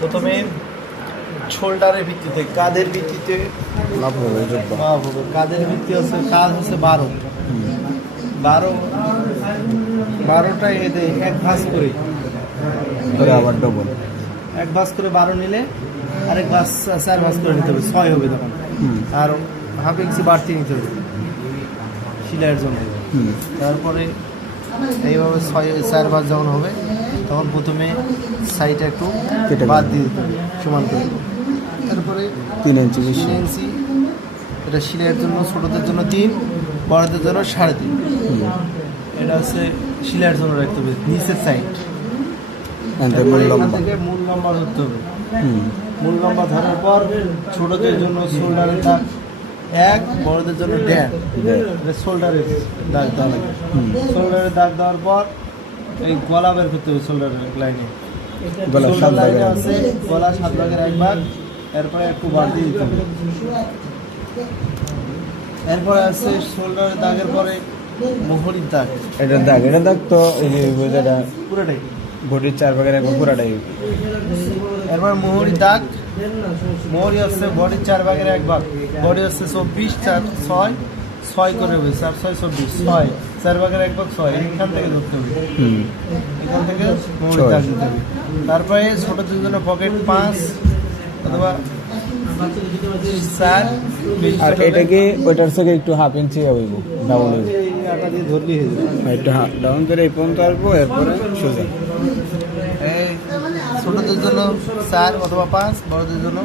প্রথমে শোল্ডারের ভিত্তিতে, কাঁধের ভিত্তিতে মাপ হবে জুব্বা। মাপ হবে। কাঁধের ভিত্তি হচ্ছে, কাঁধ হচ্ছে 12টায় এতে এক ভাঁজ করে, আবার ডবল এক ভাঁজ করে 12 নিলে আরেক ভাঁজ 4 ভাঁজ করে নিতে হবে, 6 হবে তখন। আর হাফ ইঞ্চি বাড়তি নিতে হবে সেলাইয়ের জন্য। তারপরে এইভাবে 4 ভাঁজ যখন হবে তখন প্রথমে সাইডটা একটু বাদ দিয়ে দিতে হবে সমান করে। তারপরে 3 ইঞ্চি 3 ইঞ্চি এটা সেলাইয়ের জন্য, ছোটোদের জন্য 3, বড়দের জন্য 3.5। এটা হচ্ছে সেলাইয়ের জন্য রাখতে হবে নিচের সাইড। এখান থেকে মূল লম্বা ধরতে হবে। মূল লম্বা ধরার পর ছোটদের জন্য শোল্ডারের দাগ 1, বড়দের জন্য 1.5। শোল্ডারের দাগ দেওয়া লাগে। শোল্ডারের দাগ দেওয়ার পর এই গলা বের করতে হবে। শোল্ডারের লাইনে, শোল্ডার লাইনে আছে গলা 7 ভাগের 1 ভাগ। এরপরে একটু বাড়তি দিতে হবে। এরপরে আছে শোল্ডারের দাগের পরে মোহরির দাগ। এটা দাগ তো এই যেটা পুরোটাই বডির 4 ভাগের 1 ভাগ পুরোটাই। এরপর মোহরির দাগ, মোহরি হচ্ছে বডির 4 ভাগের 1 ভাগ। বডি হচ্ছে 24, 4, 6, 6 করে হবে। 4, 6, 24, 6, 4 ভাগের 1 ভাগ 6। এখান থেকে ধরতে হবে, এখান থেকে মোহরির দাগ দিতে হবে। তারপরে ছোটদের জন্য পকেট 5 অথবা 4। আর এটাকে ওইটার থেকে একটু হাফ ইঞ্চি হইব, ডাউন হইব। এই আটা দিয়ে ধরলেই হয়ে যাবে। একটু ডাউন করে এই পর্যন্ত আসবো, এরপরে সোজা। এই ছোটদের জন্য 4 অথবা 5, বড়দের জন্য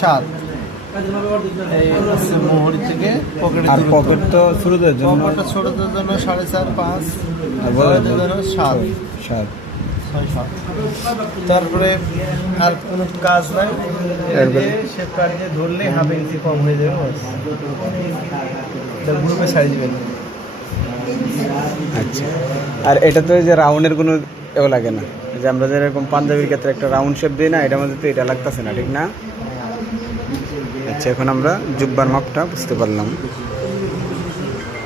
7। এই হচ্ছে মোহরি থেকে পকেটে। আর পকেট তো ছোটদের জন্য, পকেটটা ছোটদের জন্য 4.5, 5, আর বড়দের জন্য 7, 7। 6, 7। তারপরে আর কোনো কাজ নাই, শেপ কাট দিয়ে ধরলে হাফ ইঞ্চি কম হয়ে যাবে। গ্রুপে সাইজ দিবেন। আচ্ছা, আর এটা তো যে রাউন্ডের কোনো এও লাগে না, যে আমরা যেরকম পাঞ্জাবির ক্ষেত্রে একটা রাউন্ড শেপ দিই না, এটার মধ্যে তো এটা লাগতেছে না, ঠিক না? আচ্ছা, এখন আমরা জুব্বার মাপটা বুঝতে পারলাম।